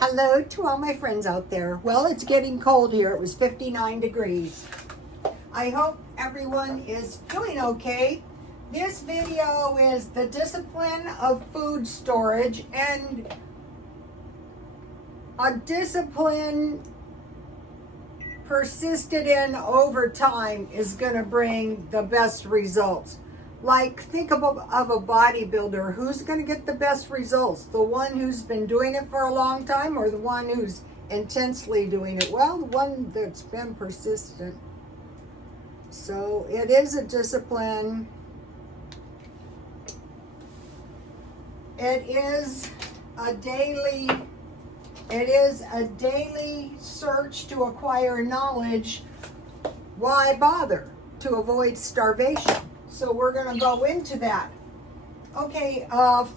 Hello to all my friends out there. Well, it's getting cold here. It was 59 degrees. I hope everyone is doing okay. This video is the discipline of food storage, and a discipline persisted in over time is going to bring the best results. Like, think of a bodybuilder. Who's going to get the best results? The one who's been doing it for a long time, or the one who's intensely doing it? Well, the one that's been persistent. So it is a discipline. It is a daily search to acquire knowledge. Why bother? To avoid starvation. So we're going to go into that. Okay,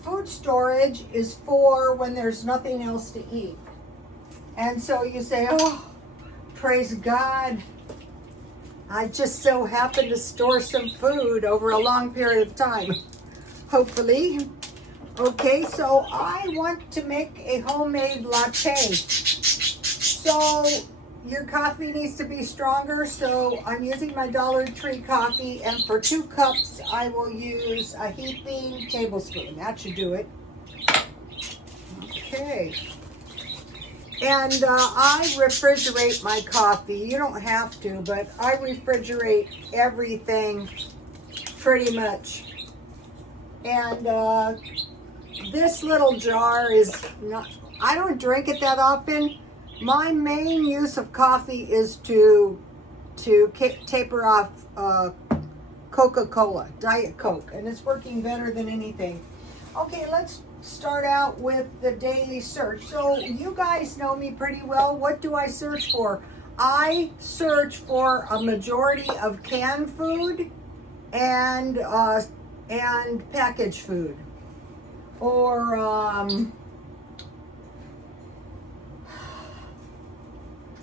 food storage is for when there's nothing else to eat. And so you say, oh, praise God, I just so happen to store some food over a long period of time, hopefully. Okay, so I want to make a homemade latte. So your coffee needs to be stronger, so I'm using my Dollar Tree coffee, and for 2 cups, I will use a heaping tablespoon. That should do it. Okay. And I refrigerate my coffee. You don't have to, but I refrigerate everything pretty much. And this little jar is not, I don't drink it that often. My main use of coffee is to taper off Coca-Cola, Diet Coke, and it's working better than anything. Okay, let's start out with the daily search. So you guys know me pretty well. What do I search for? I search for a majority of canned food and packaged food, or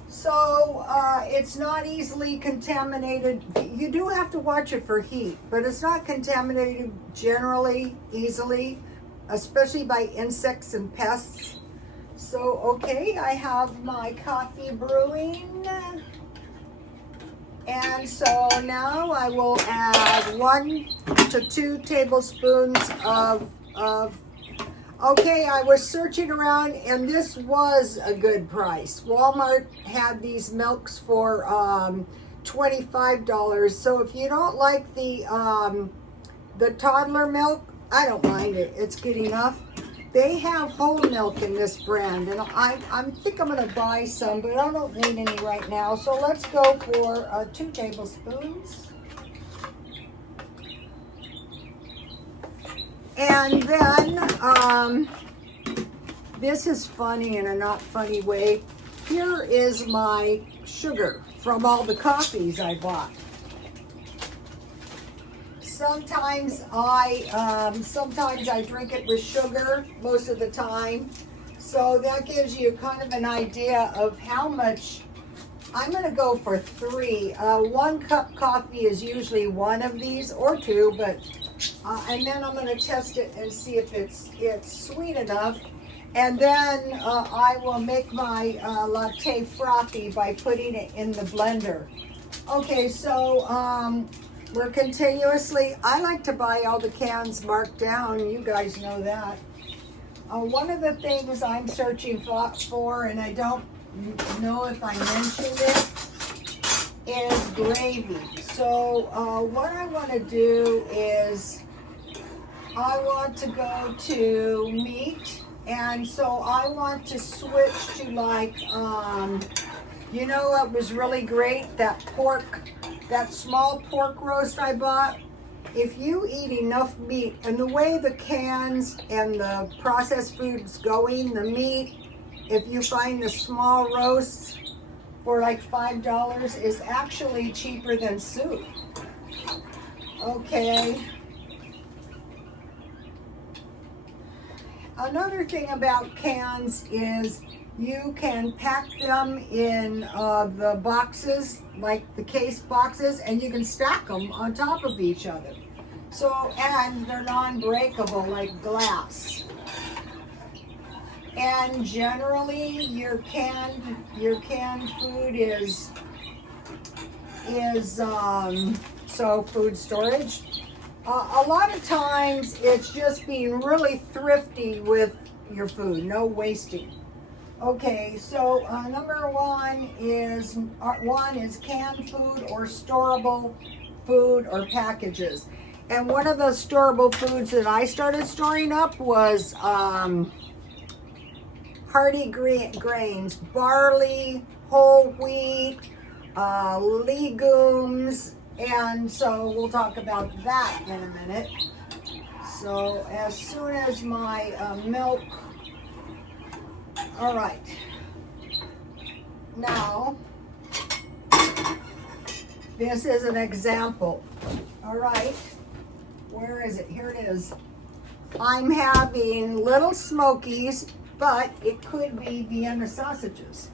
so it's not easily contaminated. You do have to watch it for heat, but it's not contaminated generally easily, especially by insects and pests. So, okay, I have my coffee brewing. And so now I will add 1 to 2 tablespoons of okay, I was searching around, and this was a good price. Walmart had these milks for $25. So if you don't like the toddler milk, I don't mind it. It's good enough. They have whole milk in this brand, and I think I'm going to buy some, but I don't need any right now. So let's go for 2 tablespoons. And then, this is funny in a not funny way. Here is my sugar from all the coffees I bought. Sometimes I drink it with sugar, most of the time. So that gives you kind of an idea of how much. I'm going to go for 3. 1 cup coffee is usually 1 of these, or 2, but and then I'm going to test it and see if it's sweet enough. And then I will make my latte frothy by putting it in the blender. Okay, so we're continuously, I like to buy all the cans marked down. You guys know that. One of the things I'm searching for, and I don't know if I mentioned it, is gravy. So what I want to do is I want to go to meat, and so I want to switch to, like, you know what was really great? That small pork roast I bought. If you eat enough meat, and the way the cans and the processed food's going, the meat, if you find the small roasts for like $5, is actually cheaper than soup. Okay. Another thing about cans is you can pack them in the boxes, like the case boxes, and you can stack them on top of each other. So, and they're non-breakable like glass. And generally your canned food is so food storage. A lot of times it's just being really thrifty with your food, no wasting. Okay, so number one is canned food or storable food or packages. And one of the storable foods that I started storing up was hearty grains, barley, whole wheat, legumes, and so we'll talk about that in a minute. So as soon as my milk, all right, now this is an example. All right, where is it? Here it is. I'm having little smokies, but it could be Vienna sausages.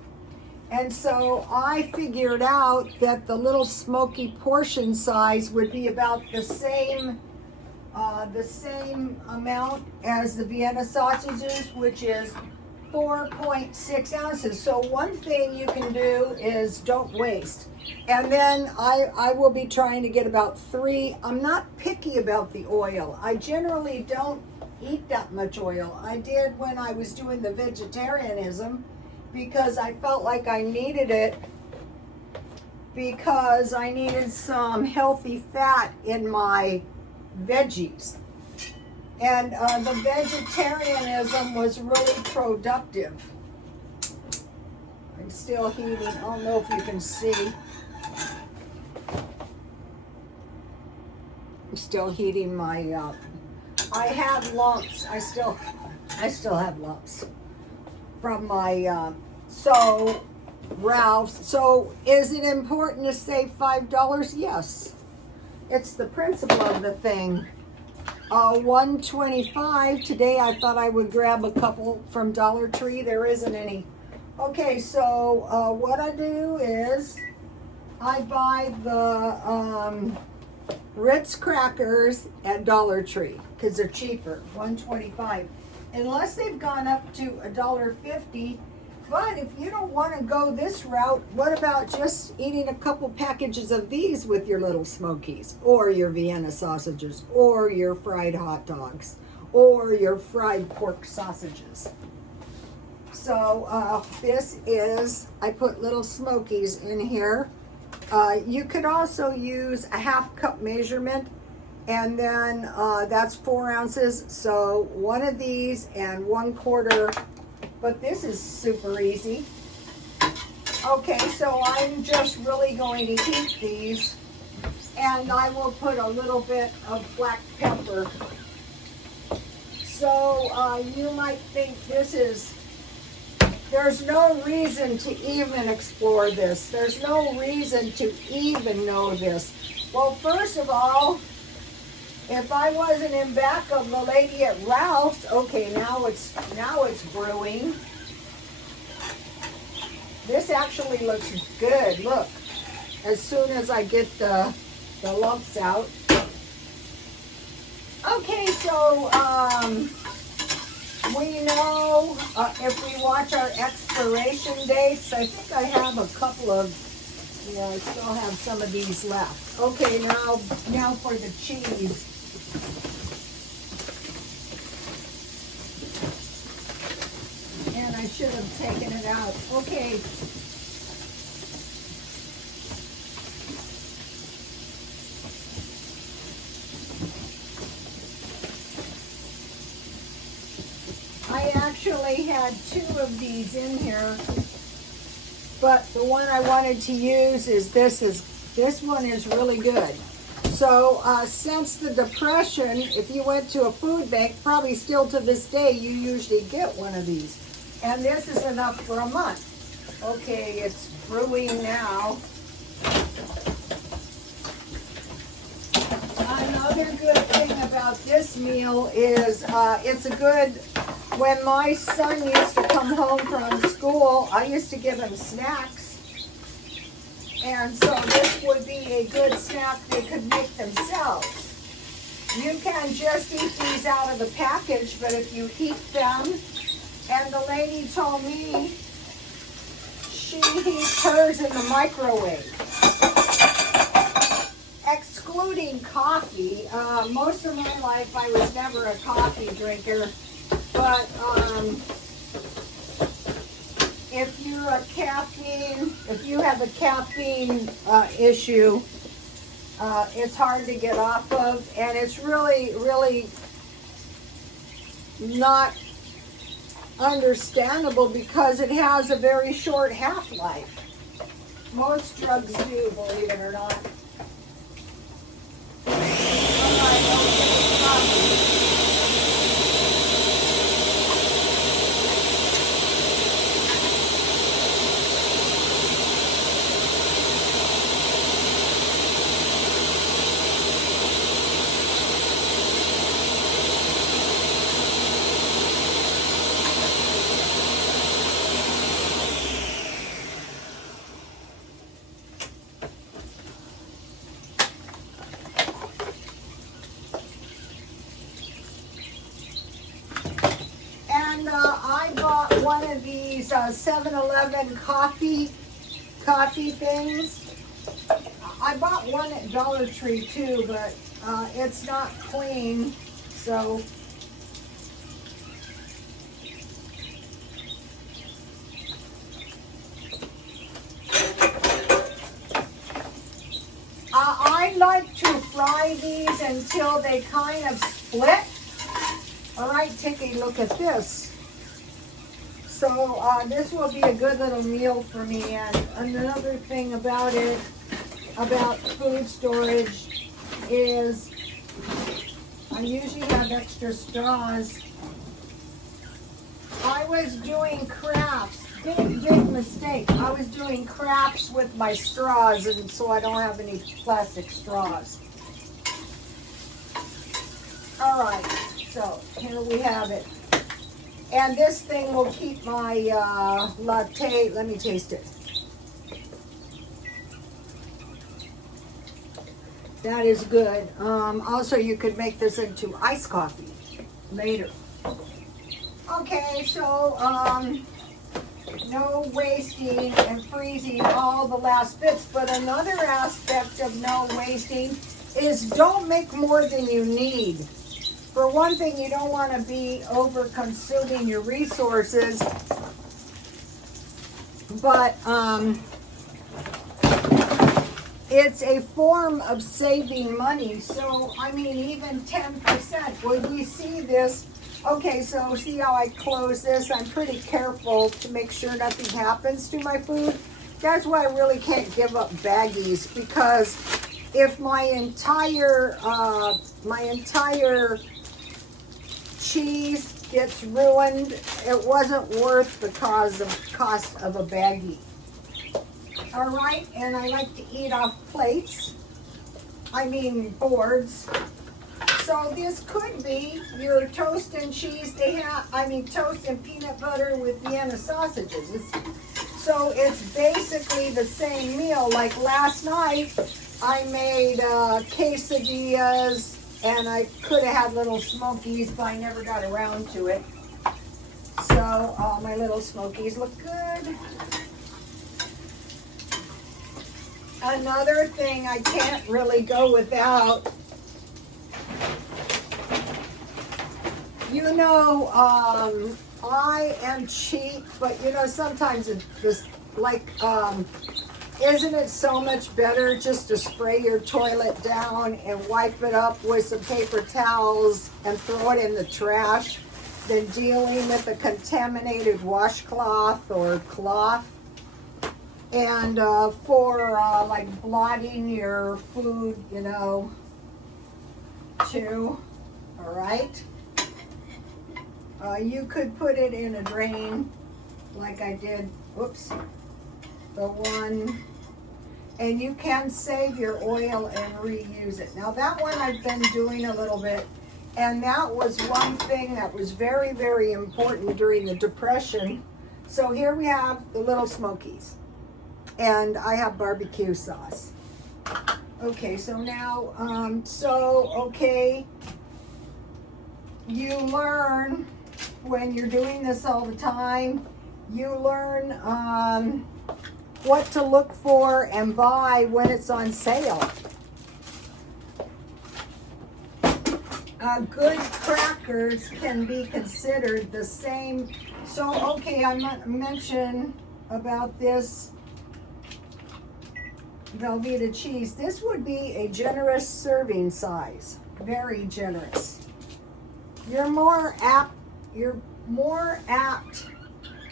And so I figured out that the little smoky portion size would be about the same amount as the Vienna sausages, which is 4.6 ounces. So one thing you can do is don't waste. And then I will be trying to get about 3. I'm not picky about the oil. I generally don't eat that much oil. I did when I was doing the vegetarianism because I felt like I needed it, because I needed some healthy fat in my veggies. And the vegetarianism was really productive. I'm still heating. I don't know if you can see. I'm still heating my, I have lumps. I still have lumps from my, so Ralph's. So is it important to save $5? Yes. It's the principle of the thing. $1.25. Today I thought I would grab a couple from Dollar Tree. There isn't any. Okay, so what I do is I buy the Ritz crackers at Dollar Tree because they're cheaper, $1.25. Unless they've gone up to $1.50. But if you don't want to go this route, what about just eating a couple packages of these with your little smokies, or your Vienna sausages, or your fried hot dogs, or your fried pork sausages? So this is, I put little smokies in here. You could also use a 1/2 cup measurement, and then that's 4 ounces. So one of these and 1/4. But this is super easy. Okay, so I'm just really going to heat these, and I will put a little bit of black pepper. So you might think there's no reason to even explore this. There's no reason to even know this. Well, first of all, if I wasn't in back of the lady at Ralph's, okay, now it's brewing. This actually looks good. Look, as soon as I get the lumps out. Okay, so we know if we watch our expiration dates, I think I have a couple of, yeah, I still have some of these left. Okay, now for the cheese. And I should have taken it out. Okay. I actually had 2 of these in here, but the one I wanted to use is this one is really good. So since the Depression, if you went to a food bank, probably still to this day, you usually get one of these. And this is enough for a month. Okay, it's brewing now. Another good thing about this meal is it's a good, when my son used to come home from school, I used to give him snacks. And so this would be a good snack they could make themselves. You can just eat these out of the package, but if you heat them, And the lady told me she heats hers in the microwave. Excluding coffee, most of my life I was never a coffee drinker, but if you have a caffeine issue, it's hard to get off of, and it's really not understandable because it has a very short half-life. Most drugs do, believe it or not. I bought one of these 7-Eleven coffee things. I bought one at Dollar Tree too, but it's not clean, so I like to fry these until they kind of split. All right, take a look at this. So this will be a good little meal for me. And another thing about it, about food storage, is I usually have extra straws. I was doing crafts. Big mistake. I was doing crafts with my straws, and so I don't have any plastic straws. All right. So here we have it. And this thing will keep my latte. Let me taste it. That is good. Also, you could make this into iced coffee later. Okay, so no wasting and freezing all the last bits. But another aspect of no wasting is don't make more than you need. For one thing, you don't want to be over-consuming your resources, but it's a form of saving money. So, I mean, even 10%. When we see this, okay, so see how I close this? I'm pretty careful to make sure nothing happens to my food. That's why I really can't give up baggies, because if my entire cheese gets ruined, it wasn't worth the cost of a baggie. All right, and I like to eat off plates. I mean boards. So this could be your toast and cheese. Toast and peanut butter with Vienna sausages. So it's basically the same meal. Like last night, I made quesadillas. And I could have had little smokies, but I never got around to it. So my little smokies look good. Another thing I can't really go without. You know, I am cheap, but you know, sometimes it's just like, isn't it so much better just to spray your toilet down and wipe it up with some paper towels and throw it in the trash than dealing with a contaminated washcloth or cloth? And for like blotting your food, you know, too, all right? You could put it in a drain like I did, whoops. The one, and you can save your oil and reuse it. Now that one I've been doing a little bit, and that was one thing that was very, very important during the Depression. So here we have the little smokies, and I have barbecue sauce. Okay, so now, okay, you learn when you're doing this all the time, you learn what to look for and buy when it's on sale. Good crackers can be considered the same. So, okay, I mentioned about this Velveeta cheese. This would be a generous serving size, very generous. You're more apt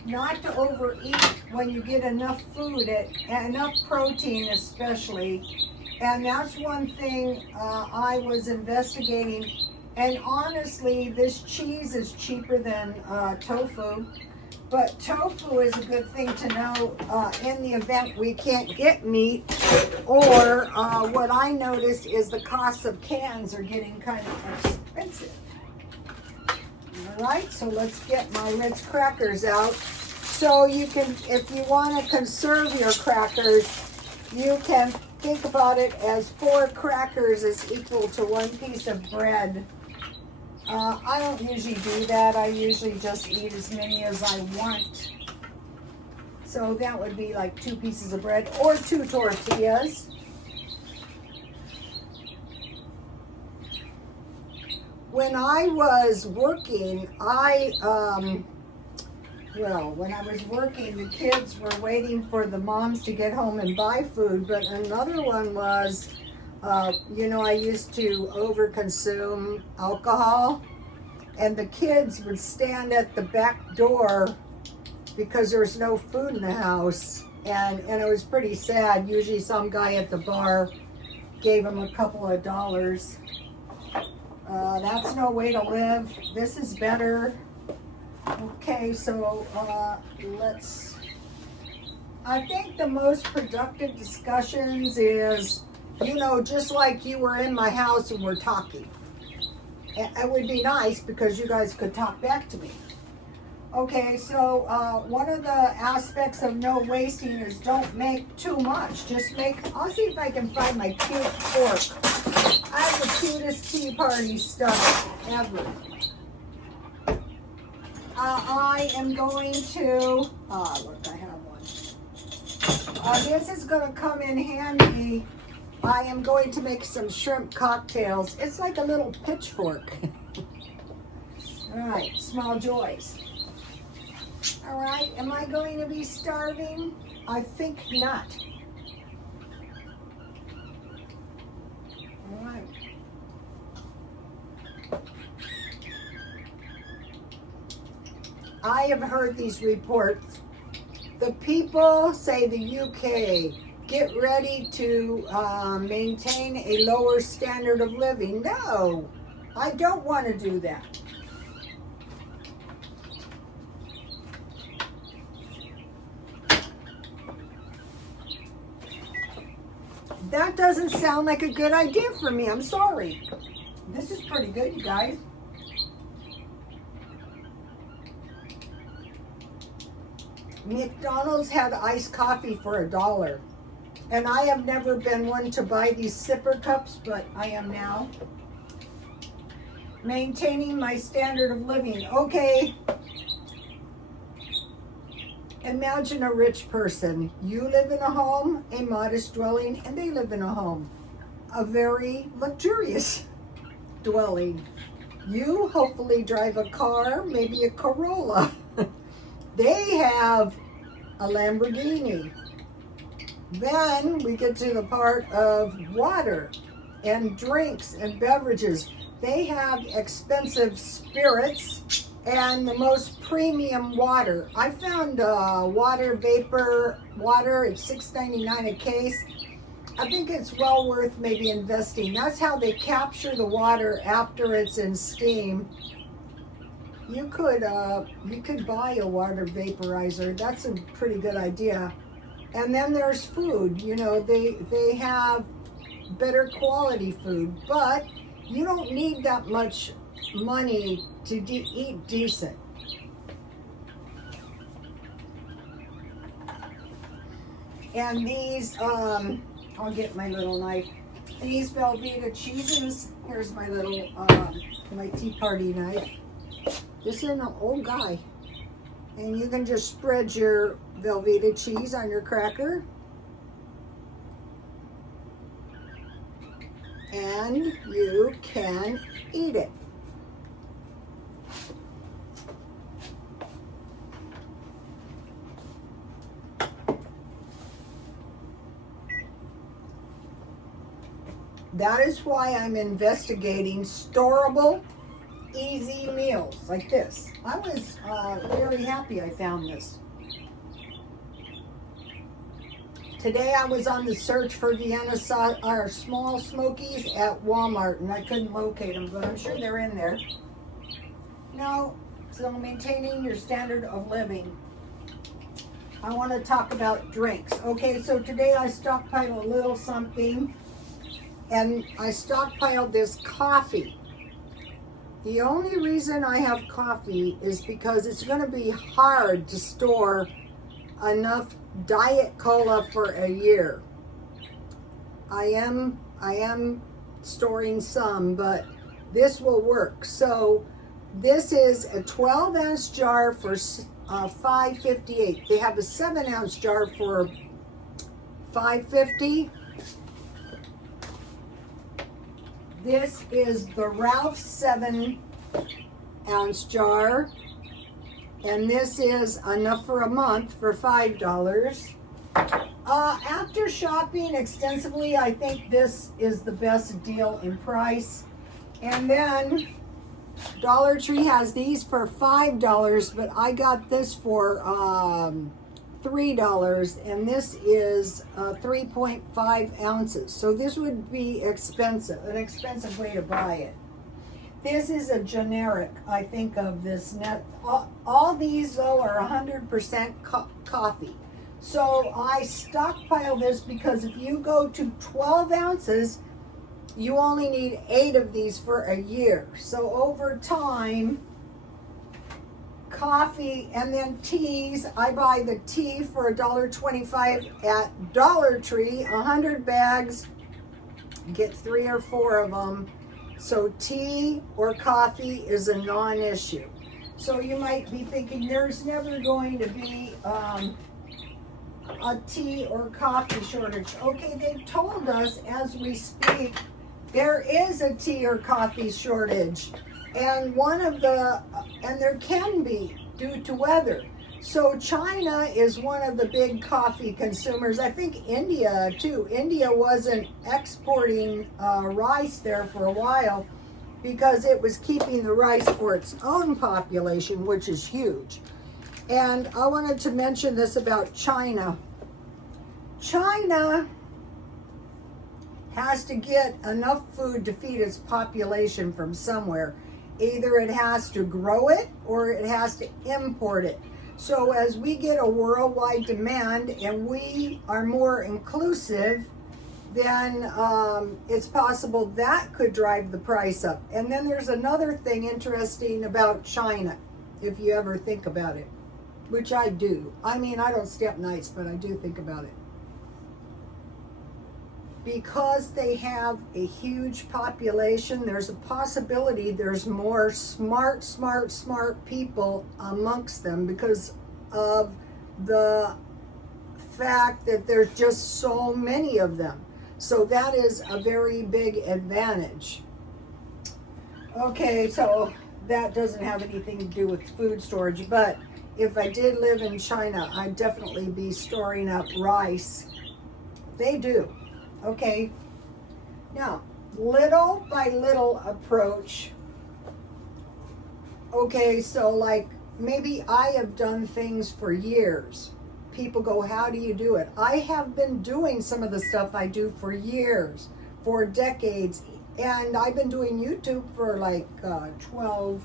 not to overeat when you get enough food, enough protein especially. And that's one thing I was investigating. And honestly, this cheese is cheaper than tofu. But tofu is a good thing to know in the event we can't get meat. Or what I noticed is the cost of cans are getting kind of expensive. All right, so let's get my Ritz crackers out. So you can, if you want to conserve your crackers, you can think about it as 4 crackers is equal to 1 piece of bread. I don't usually do that. I usually just eat as many as I want. So that would be like 2 pieces of bread or 2 tortillas. When I was working, when I was working, the kids were waiting for the moms to get home and buy food. But another one was, I used to overconsume alcohol, and the kids would stand at the back door because there was no food in the house, and it was pretty sad. Usually some guy at the bar gave them a couple of dollars. That's no way to live. This is better. Okay, so I think the most productive discussions is, just like you were in my house and we're talking. It would be nice because you guys could talk back to me. Okay, so one of the aspects of no wasting is don't make too much. I'll see if I can find my cute fork. I have the cutest tea party stuff ever. I am going to, look, I have one. This is going to come in handy. I am going to make some shrimp cocktails. It's like a little pitchfork. All right, small joys. All right, am I going to be starving? I think not. All right. I have heard these reports. The people say the UK, get ready to maintain a lower standard of living. No, I don't want to do that. That doesn't sound like a good idea for me. I'm sorry. This is pretty good, you guys. McDonald's had iced coffee for $1. And I have never been one to buy these sipper cups, but I am now. Maintaining my standard of living. Okay. Imagine a rich person. You live in a home, a modest dwelling, and they live in a home. A very luxurious dwelling. You hopefully drive a car, maybe a Corolla. They have a Lamborghini. Then we get to the part of water and drinks and beverages. They have expensive spirits and the most premium water. I found water vapor water at $6.99 a case. I think it's well worth maybe investing. That's how they capture the water after it's in steam. You could buy a water vaporizer. That's a pretty good idea. And then there's food. They have better quality food, but you don't need that much money to eat decent. And these, I'll get my little knife. These Velveeta cheeses. Here's my little, my tea party knife. This is an old guy. And you can just spread your Velveeta cheese on your cracker. And you can eat it. That is why I'm investigating storable, easy meals like this. I was very happy I found this. Today I was on the search for Vienna or small smokies at Walmart, and I couldn't locate them, but I'm sure they're in there. No, so maintaining your standard of living. I want to talk about drinks. Okay, so today I stockpiled a little something, and I stockpiled this coffee. The only reason I have coffee is because it's going to be hard to store enough Diet Cola for a year. I am storing some, but this will work. So this is a 12-ounce jar for $5.58. They have a 7-ounce jar for $5.50. This is the Ralph's 7-ounce jar. And this is enough for a month for $5. After shopping extensively, I think this is the best deal in price. And then Dollar Tree has these for $5, but I got this for $3, and this is 3.5 ounces. So this would be expensive, an expensive way to buy it. This is a generic, I think, of this net. All these, though, are 100% coffee. So I stockpile this because if you go to 12 ounces, you only need 8 of these for a year. So over time, coffee and then teas, I buy the tea for $1.25 at Dollar Tree, 100 bags, get 3 or 4 of them. So tea or coffee is a non-issue. So you might be thinking there's never going to be a tea or coffee shortage. Okay, they've told us as we speak there is a tea or coffee shortage, and there can be due to weather. So China is one of the big coffee consumers. I think India too. India wasn't exporting rice there for a while because it was keeping the rice for its own population, which is huge. And I wanted to mention this about China. China has to get enough food to feed its population from somewhere. Either it has to grow it or it has to import it. So as we get a worldwide demand and we are more inclusive, then it's possible that could drive the price up. And then there's another thing interesting about China, if you ever think about it, which I do. I mean, I don't stay up nights, but I do think about it. Because they have a huge population, there's a possibility there's more smart people amongst them because of the fact that there's just so many of them. So that is a very big advantage. Okay, so that doesn't have anything to do with food storage, but if I did live in China, I'd definitely be storing up rice. They do. Okay, now, little by little approach. Okay, so like maybe I have done things for years. People go, how do you do it? I have been doing some of the stuff I do for years, for decades. And I've been doing YouTube for like 12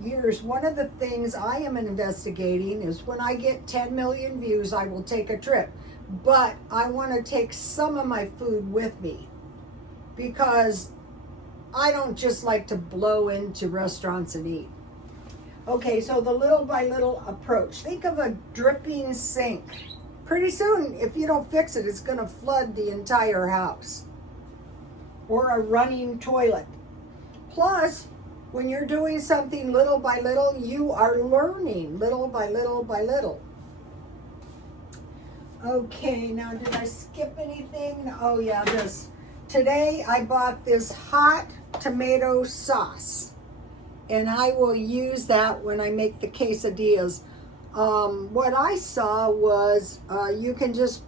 years. One of the things I am investigating is when I get 10 million views, I will take a trip. But I want to take some of my food with me because I don't just like to blow into restaurants and eat. Okay, so the little by little approach. Think of a dripping sink. Pretty soon, if you don't fix it, it's going to flood the entire house. Or a running toilet. Plus, When you're doing something little by little, you are learning little by little by little. Okay, now did I skip anything? Oh yeah, this. Today I bought this hot tomato sauce, and I will use that when I make the quesadillas. What I saw was you can just,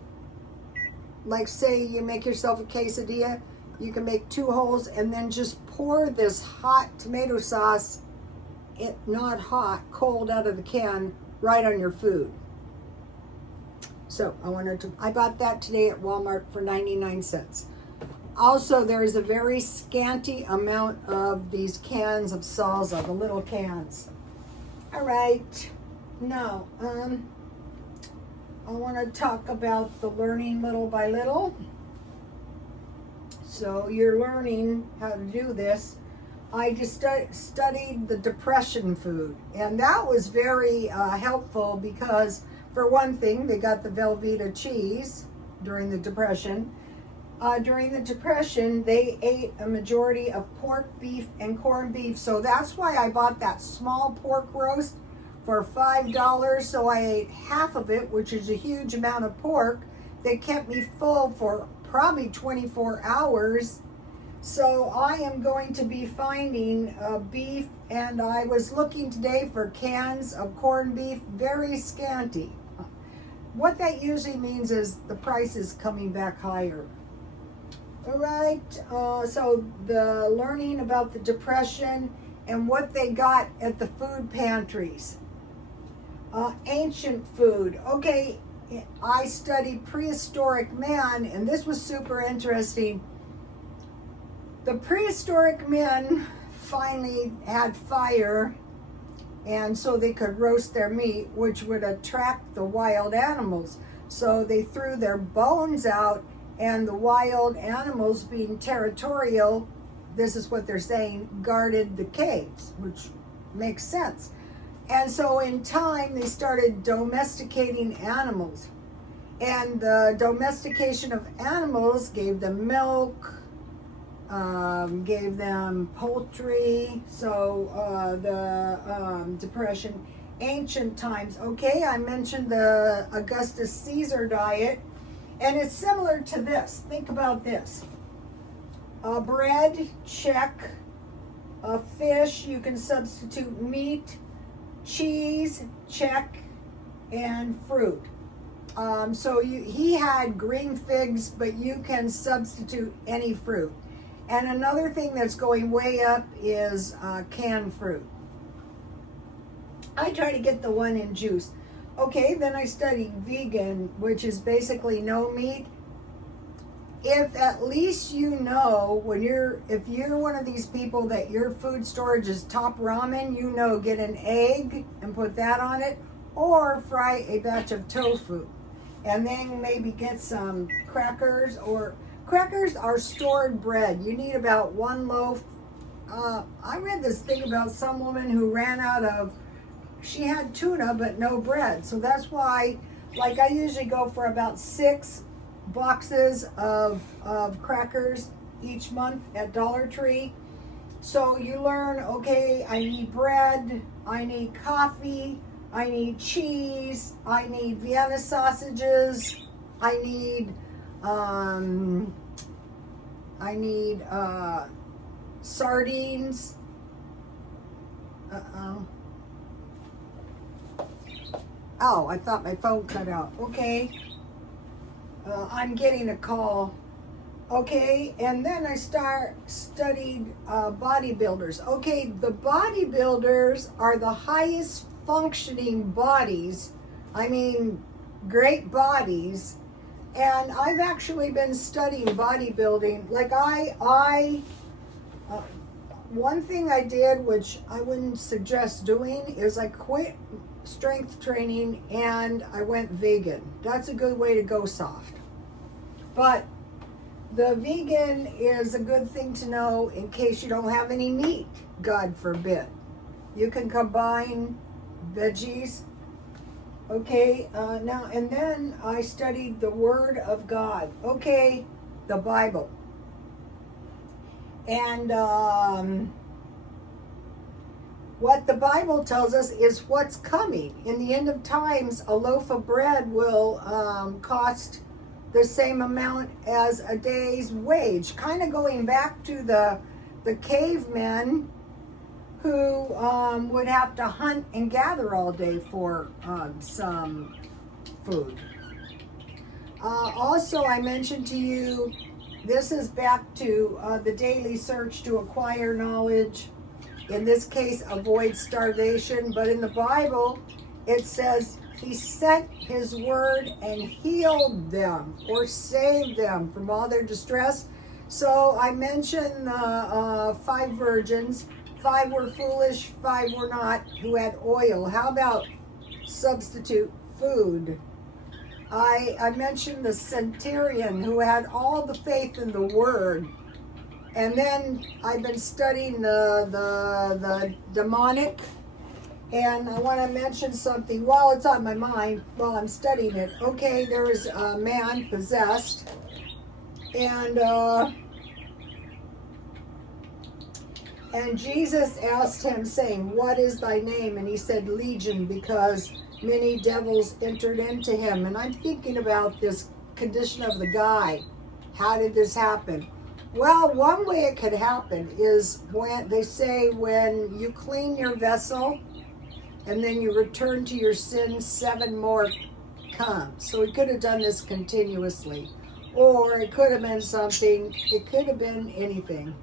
like say you make yourself a quesadilla, you can make 2 holes and then just pour this hot tomato sauce, not hot, cold out of the can, right on your food. So I bought that today at Walmart for 99 cents. Also, there's a very scanty amount of these cans of salsa, the little cans. All right, now I want to talk about the learning little by little. So you're learning how to do this. I just studied the depression food, and that was very helpful because, for one thing, they got the Velveeta cheese during the Depression. During the Depression, they ate a majority of pork, beef, and corned beef. So that's why I bought that small pork roast for $5. So I ate half of it, which is a huge amount of pork. They kept me full for probably 24 hours. So I am going to be finding beef, and I was looking today for cans of corned beef, very scanty. What that usually means is the price is coming back higher. All right, so the learning about the Depression and what they got at the food pantries. Ancient food. Okay, I studied prehistoric man, and this was super interesting. The prehistoric men finally had fire, and so they could roast their meat, which would attract the wild animals. So they threw their bones out, and the wild animals, being territorial, this is what they're saying, guarded the caves, which makes sense. And so in time, they started domesticating animals. And the domestication of animals gave them milk, gave them poultry. So the Depression, ancient times. Okay, I mentioned the Augustus Caesar diet, and it's similar to this. Think about this. Bread, check. Fish, you can substitute meat. Cheese, check. And fruit. So he had green figs, but you can substitute any fruit. And another thing that's going way up is canned fruit. I try to get the one in juice. Okay, then I studied vegan, which is basically no meat. If at least you know if you're one of these people that your food storage is top ramen, you know, get an egg and put that on it, or fry a batch of tofu. And then maybe get some crackers, or crackers are stored bread. You need about 1 loaf. I read this thing about some woman who ran out of, she had tuna but no bread. So that's why, like, I usually go for about 6 boxes of crackers each month at Dollar Tree. So you learn, okay, I need bread, I need coffee, I need cheese, I need Vienna sausages, I need sardines. Oh, I thought my phone cut out. Okay. I'm getting a call. Okay, and then I studied bodybuilders. Okay, the bodybuilders are the highest functioning bodies. I mean, great bodies. And I've actually been studying bodybuilding. Like one thing I did, which I wouldn't suggest doing, is I quit strength training and I went vegan. That's a good way to go soft. But the vegan is a good thing to know in case you don't have any meat, God forbid. You can combine veggies. Okay, now, and then I studied the Word of God. Okay, the Bible. And What the Bible tells us is what's coming. In the end of times, a loaf of bread will cost the same amount as a day's wage. Kind of going back to the cavemen who would have to hunt and gather all day for some food. Also, I mentioned to you, this is back to the daily search to acquire knowledge. In this case, avoid starvation. But in the Bible, it says he sent his word and healed them or saved them from all their distress. So I mentioned 5 virgins. 5 were foolish, 5 were not, who had oil. How about substitute food? I mentioned the centurion who had all the faith in the word. And then I've been studying the demonic, and I want to mention something while it's on my mind, while I'm studying it. Okay, there was a man possessed, and Jesus asked him, saying, "What is thy name?" And he said, "Legion," because many devils entered into him. And I'm thinking about this condition of the guy. How did this happen? Well, one way it could happen is when they say when you clean your vessel and then you return to your sins, 7 more come. So he could have done this continuously. Or it could have been something, it could have been anything.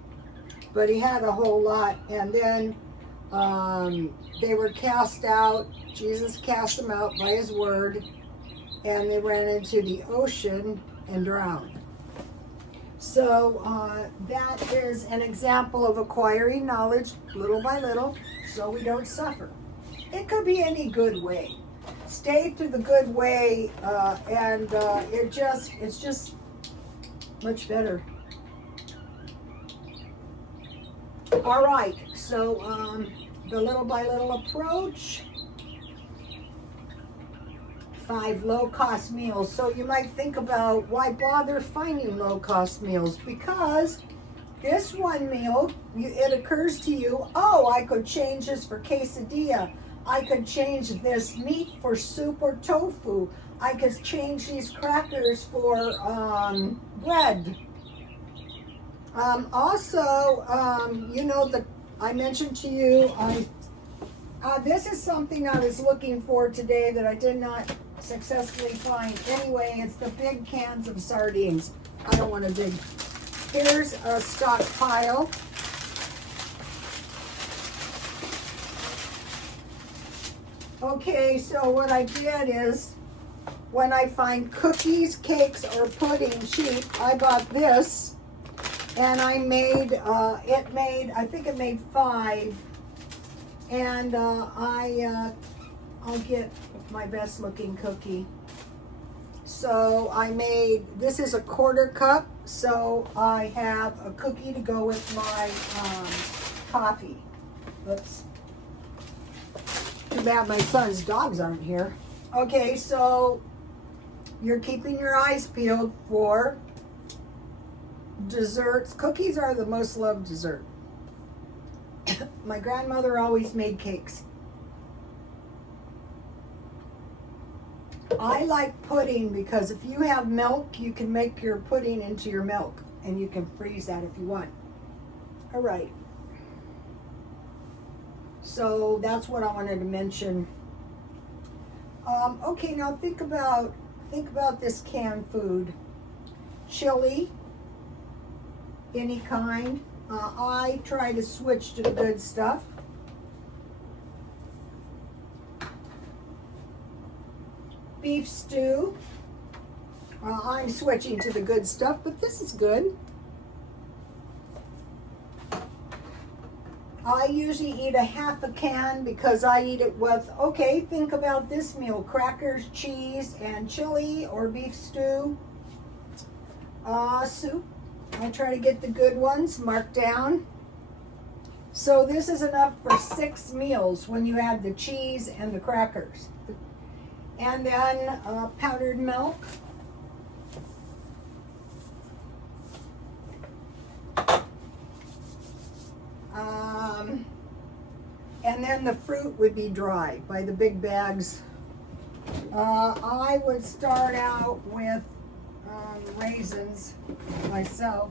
But he had a whole lot. And then they were cast out. Jesus cast them out by his word. And they ran into the ocean and drowned. So that is an example of acquiring knowledge little by little so we don't suffer. It could be any good way. Stay through the good way and it's just much better. All right, so the little by little approach. 5 low-cost meals. So you might think about, why bother finding low-cost meals? Because this one meal, it occurs to you, oh, I could change this for quesadilla. I could change this meat for soup or tofu. I could change these crackers for bread. Also, I mentioned to you, this is something I was looking for today that I did not successfully find. Anyway, it's the big cans of sardines. I don't want to dig. Here's a stockpile. Okay, so what I did is, when I find cookies, cakes, or pudding cheap, I bought this, and I made, I think it made 5, and I'll get my best looking cookie. So I made, this is a 1/4 cup, so I have a cookie to go with my coffee. Oops. Too bad my son's dogs aren't here. Okay, so you're keeping your eyes peeled for desserts. Cookies are the most loved dessert. My grandmother always made cakes. I like pudding because if you have milk, you can make your pudding into your milk, and you can freeze that if you want. All right. So that's what I wanted to mention. Okay, now think about this canned food. Chili, any kind. I try to switch to the good stuff. Beef stew. I'm switching to the good stuff, but this is good. I usually eat a 1/2 can because I eat it with, okay, think about this meal: crackers, cheese, and chili, or beef stew. Soup. I try to get the good ones marked down. So this is enough for 6 meals when you add the cheese and the crackers. And then powdered milk. And then then the fruit would be dry by the big bags. I would start out with raisins myself.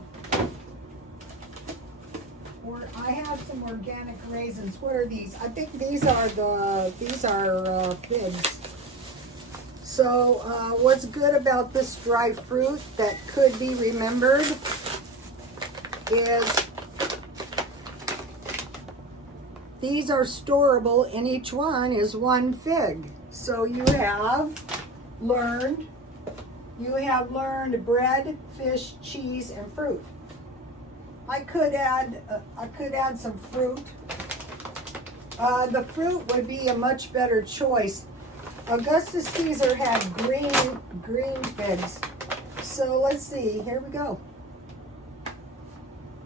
I have some organic raisins. What are these? I think these are figs. So what's good about this dry fruit that could be remembered is these are storable, and each one is one fig. So you have learned bread, fish, cheese, and fruit. I could add some fruit. The fruit would be a much better choice. Augustus Caesar had green figs. So let's see. Here we go.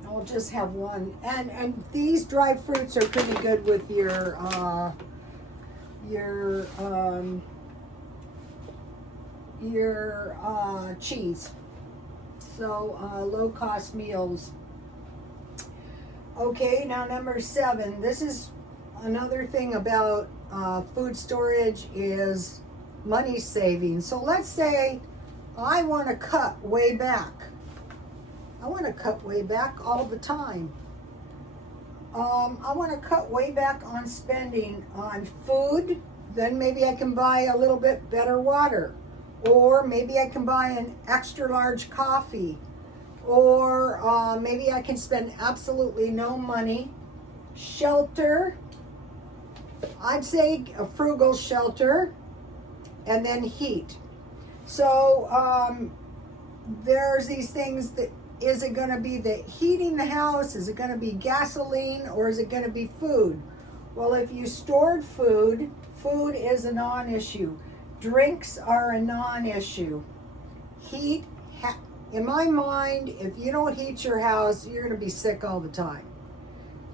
I'll just have one. And these dry fruits are pretty good with your cheese. So low cost meals. Okay, now number 7. This is another thing about food storage is money saving. So let's say I want to cut way back. I want to cut way back all the time. I want to cut way back on spending on food. Then maybe I can buy a little bit better water. Or maybe I can buy an extra large coffee. Or maybe I can spend absolutely no money. Shelter. I'd say a frugal shelter. And then heat. So there's these things that, is it going to be the heating the house? Is it going to be gasoline? Or is it going to be food? Well, if you stored food, food is a non-issue. Drinks are a non-issue. Heat, in my mind, if you don't heat your house, you're going to be sick all the time.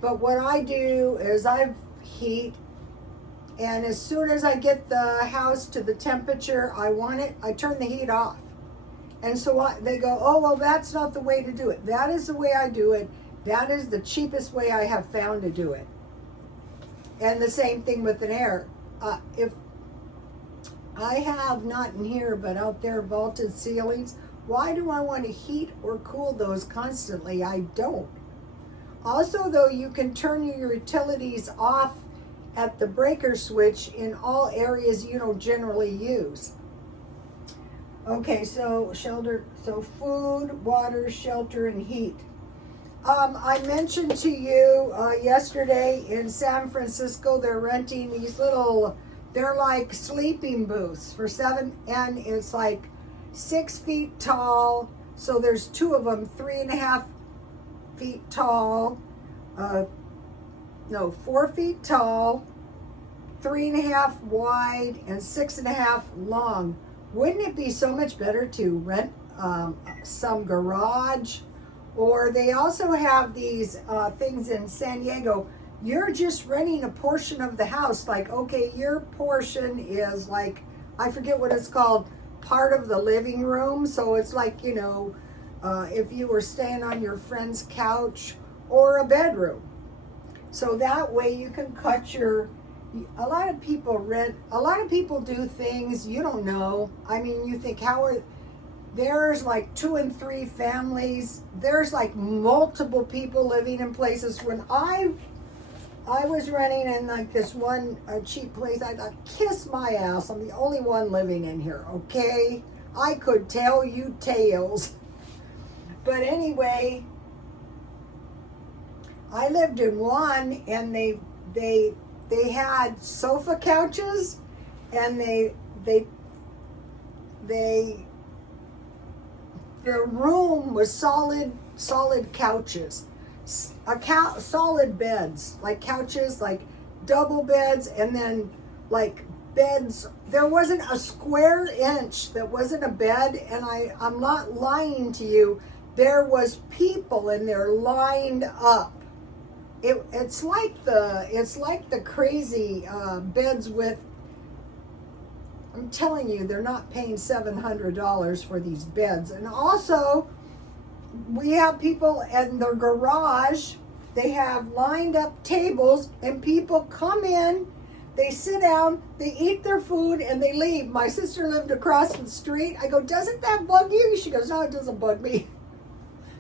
But what I do is I heat, and as soon as I get the house to the temperature I want it, I turn the heat off. And so they go, oh, well, that's not the way to do it. That is the way I do it. That is the cheapest way I have found to do it. And the same thing with an air. If I have, not in here, but out there, vaulted ceilings, why do I want to heat or cool those constantly? I don't. Also, though, you can turn your utilities off at the breaker switch in all areas you don't generally use. Okay, so shelter, so food, water, shelter, and heat. I mentioned to you yesterday in San Francisco, they're renting these little, they're like sleeping booths for $7, and it's like 6 feet tall. So there's 2 of them, 3.5 feet tall, 4 feet tall, 3.5 wide, and 6.5 long. Wouldn't it be so much better to rent some garage? Or they also have these things in San Diego. You're just renting a portion of the house. Like, okay, your portion is like, I forget what it's called, part of the living room. So it's like, you know, if you were staying on your friend's couch or a bedroom. So that way you can cut your, a lot of people do things you don't know. I mean, you think, there's like 2 and 3 families. There's like multiple people living in places. When I was renting in like this one cheap place, I thought, kiss my ass, I'm the only one living in here, okay? I could tell you tales. But anyway, I lived in one, and they had sofa couches, and their room was solid couches, solid beds, like couches, like double beds, and then like beds. There wasn't a square inch that wasn't a bed, and I'm not lying to you. There was people in there lined up. It's like the crazy beds with. I'm telling you, they're not paying $700 for these beds. And also, we have people in their garage. They have lined up tables and people come in, they sit down, they eat their food, and they leave. My sister lived across the street. I go, doesn't that bug you? She goes, no, it doesn't bug me.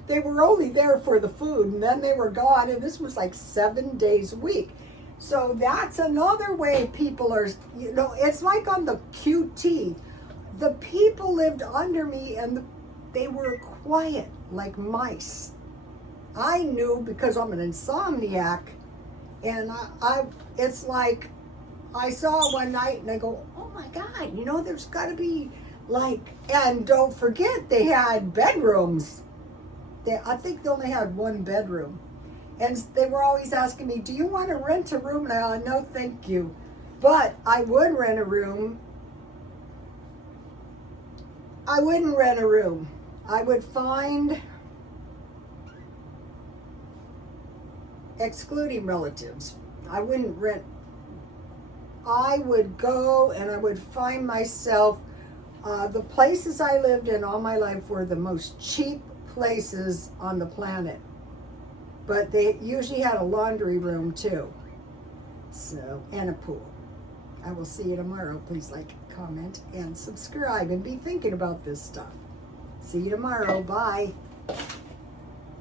They were only there for the food, and then they were gone, and this was like 7 days a week. So that's another way people are, you know, it's like on the QT. The people lived under me, and they were quiet like mice. I knew because I'm an insomniac, and it's like, I saw one night and I go, oh my God, you know, there's got to be like, and don't forget they had bedrooms. I think they only had one bedroom. And they were always asking me, do you want to rent a room? And I go, no, thank you. But I would rent a room. I wouldn't rent a room. I would find, excluding relatives, I wouldn't rent. I would go and I would find myself, the places I lived in all my life were the most cheap places on the planet. But they usually had a laundry room too. So, and a pool. I will see you tomorrow. Please like, comment, and subscribe, and be thinking about this stuff. See you tomorrow. Bye.